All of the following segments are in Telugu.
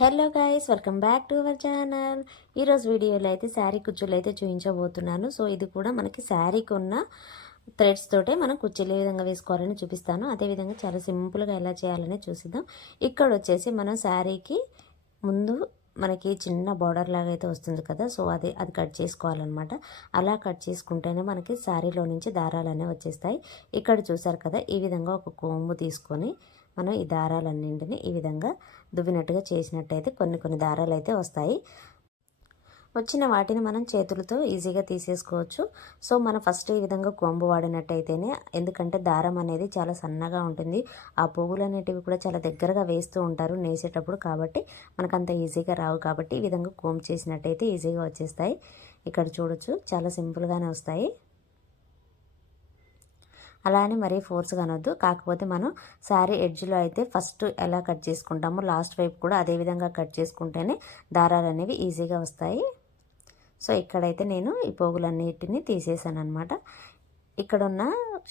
Hello guys, welcome back to our channel. ఈరోజు వీడియోలో అయితే శారీ కుచ్చులు అయితే చూపించబోతున్నాను. సో ఇది కూడా మనకి శారీకి ఉన్న థ్రెడ్స్ తోటే మనం కుర్చీలు ఏ విధంగా వేసుకోవాలని చూపిస్తాను. అదేవిధంగా చాలా సింపుల్గా ఎలా చేయాలని చూసిద్దాం. ఇక్కడ వచ్చేసి మనం శారీకి ముందు మనకి చిన్న బార్డర్ లాగా అయితే వస్తుంది కదా, సో అది కట్ చేసుకోవాలన్నమాట. అలా కట్ చేసుకుంటేనే మనకి శారీలో నుంచి దారాలు అనేవి వచ్చేస్తాయి. ఇక్కడ చూసారు కదా, ఈ విధంగా ఒక కోంబు తీసుకొని మనం ఈ దారాలన్నింటినీ ఈ విధంగా దువ్వినట్టుగా చేసినట్టయితే కొన్ని దారాలు అయితే వస్తాయి. వచ్చిన వాటిని మనం చేతులతో ఈజీగా తీసేసుకోవచ్చు. సో మనం ఫస్ట్ ఈ విధంగా కొంబు వాడినట్టయితేనే, ఎందుకంటే దారం అనేది చాలా సన్నగా ఉంటుంది. ఆ పువ్వులు అనేటివి కూడా చాలా దగ్గరగా వేస్తూ ఉంటారు నేసేటప్పుడు, కాబట్టి మనకు అంత ఈజీగా రావు. కాబట్టి ఈ విధంగా కోంబు చేసినట్టయితే ఈజీగా వచ్చేస్తాయి. ఇక్కడ చూడొచ్చు, చాలా సింపుల్గానే వస్తాయి. అలా అని మరీ ఫోర్స్గా అనొద్దు. కాకపోతే మనం శారీ ఎడ్జ్లో అయితే ఫస్ట్ ఎలా కట్ చేసుకుంటామో లాస్ట్ వైపు కూడా అదే విధంగా కట్ చేసుకుంటేనే దారాలు అనేవి ఈజీగా వస్తాయి. సో ఇక్కడైతే నేను ఈ పోగులన్నిటిని తీసేసాను అనమాట. ఇక్కడ ఉన్న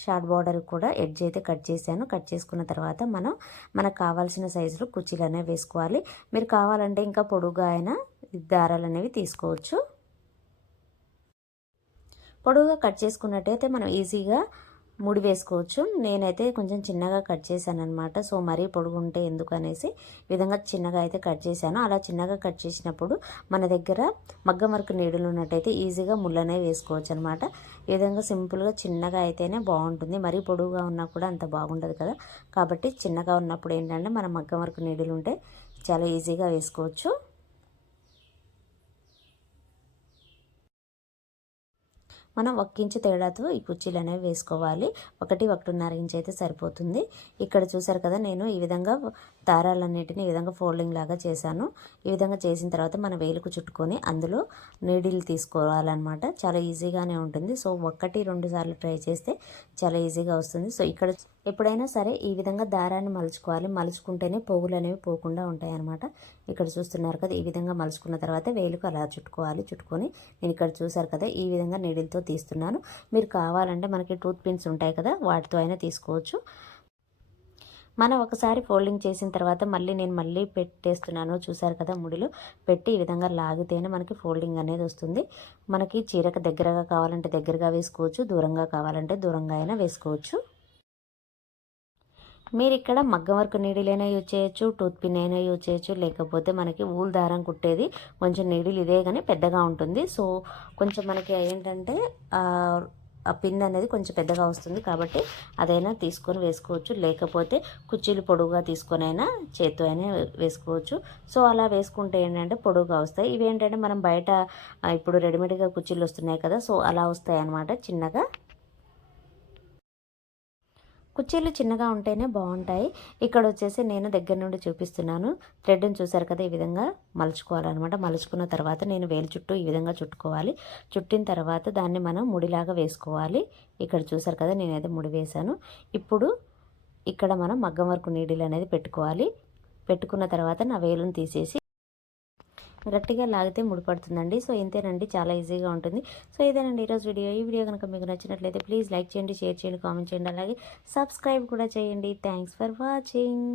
షార్ట్ బార్డర్ కూడా ఎడ్జ్ అయితే కట్ చేశాను. కట్ చేసుకున్న తర్వాత మనకు కావాల్సిన సైజులో కుర్చీలు అనేవి వేసుకోవాలి. మీరు కావాలంటే ఇంకా పొడుగా అయినా దారాలు అనేవి తీసుకోవచ్చు. పొడుగా కట్ చేసుకున్నట్టయితే మనం ఈజీగా ముడి వేసుకోవచ్చు. నేనైతే కొంచెం చిన్నగా కట్ చేశాను అనమాట. సో మరీ పొడుగుంటే ఎందుకు అనేసి ఈ విధంగా చిన్నగా అయితే కట్ చేశాను. అలా చిన్నగా కట్ చేసినప్పుడు మన దగ్గర మగ్గం వర్క్ నీడులు ఉన్నట్టయితే ఈజీగా ముళ్ళనే వేసుకోవచ్చు అనమాట. ఈ విధంగా సింపుల్గా చిన్నగా అయితేనే బాగుంటుంది. మరీ పొడుగుగా ఉన్నా కూడా అంత బాగుండదు కదా. కాబట్టి చిన్నగా ఉన్నప్పుడు ఏంటంటే మన మగ్గం వర్క్ నీడులు ఉంటే చాలా ఈజీగా వేసుకోవచ్చు. మనం 1 ఇంచు తేడాతో ఈ కుర్చీలు అనేవి వేసుకోవాలి. 1.5 ఇంచు అయితే సరిపోతుంది. ఇక్కడ చూసారు కదా, నేను ఈ విధంగా దారాలన్నిటిని ఈ విధంగా ఫోల్డింగ్ లాగా చేశాను. ఈ విధంగా చేసిన తర్వాత మన వేలుకు చుట్టుకొని అందులో నీడిల్ తీసుకోవాలన్నమాట. చాలా ఈజీగానే ఉంటుంది. సో 1-2 సార్లు ట్రై చేస్తే చాలా ఈజీగా వస్తుంది. సో ఇక్కడ ఎప్పుడైనా సరే ఈ విధంగా దారాన్ని మలుచుకోవాలి. మలుచుకుంటేనే పోగులు అనేవి పోకుండా ఉంటాయి అన్నమాట. ఇక్కడ చూస్తున్నారు కదా, ఈ విధంగా మలుచుకున్న తర్వాత వేలుకు అలా చుట్టుకోవాలి. చుట్టుకొని నేను ఇక్కడ చూసారు కదా, ఈ విధంగా నీడిల్తో తీస్తున్నాను. మీరు కావాలంటే మనకి టూత్ పిన్స్ ఉంటాయి కదా, వాటితో అయినా తీసుకోవచ్చు. మనం ఒకసారి ఫోల్డింగ్ చేసిన తర్వాత నేను పెట్టేస్తున్నాను. చూసారు కదా, ముడిలో పెట్టి ఈ విధంగా లాగితేనే మనకి ఫోల్డింగ్ అనేది వస్తుంది. మనకి చీరకు దగ్గరగా కావాలంటే దగ్గరగా వేసుకోవచ్చు, దూరంగా కావాలంటే దూరంగా అయినా వేసుకోవచ్చు. మీరు ఇక్కడ మగ్గం వర్క్ నీడిల్ అయినా యూజ్ చేయొచ్చు, టూత్ పిన్ అయినా యూజ్ చేయొచ్చు, లేకపోతే మనకి ఊల్ దారం కుట్టేది కొంచెం నీడిల్ ఇదే కానీ పెద్దగా ఉంటుంది. సో కొంచెం మనకి ఏంటంటే ఆ పిన్ అనేది కొంచెం పెద్దగా వస్తుంది, కాబట్టి అదైనా తీసుకొని వేసుకోవచ్చు. లేకపోతే కుర్చీలు పొడుగుగా తీసుకొని అయినా చేత్తో అయినా వేసుకోవచ్చు. సో అలా వేసుకుంటే ఏంటంటే పొడుగుగా వస్తాయి. ఇవేంటంటే మనం బయట ఇప్పుడు రెడీమేడ్గా కుర్చీలు వస్తున్నాయి కదా, సో అలా వస్తాయి అన్నమాట. చిన్నగా కుర్చీలు చిన్నగా ఉంటేనే బాగుంటాయి. ఇక్కడ వచ్చేసి నేను దగ్గర నుండి చూపిస్తున్నాను. థ్రెడ్ని చూసారు కదా, ఈ విధంగా మలుచుకోవాలన్నమాట. మలుచుకున్న తర్వాత నేను వేలు చుట్టూ ఈ విధంగా చుట్టుకోవాలి. చుట్టిన తర్వాత దాన్ని మనం ముడిలాగా వేసుకోవాలి. ఇక్కడ చూసారు కదా, నేనైతే ముడి వేశాను. ఇప్పుడు ఇక్కడ మనం మగ్గం వర్క్ నీడిల్ అనేది పెట్టుకోవాలి. పెట్టుకున్న తర్వాత నా వేలును తీసేసి గట్టిగా లాగితే ముడిపడుతుందండి. సో ఇంతేనండి, చాలా ఈజీగా ఉంటుంది. సో ఇదేనండి ఈరోజు వీడియో. ఈ వీడియో కనుక మీకు నచ్చినట్లయితే ప్లీజ్ లైక్ చేయండి, షేర్ చేయండి, కామెంట్ చేయండి, అలాగే సబ్స్క్రైబ్ కూడా చేయండి. Thanks for watching.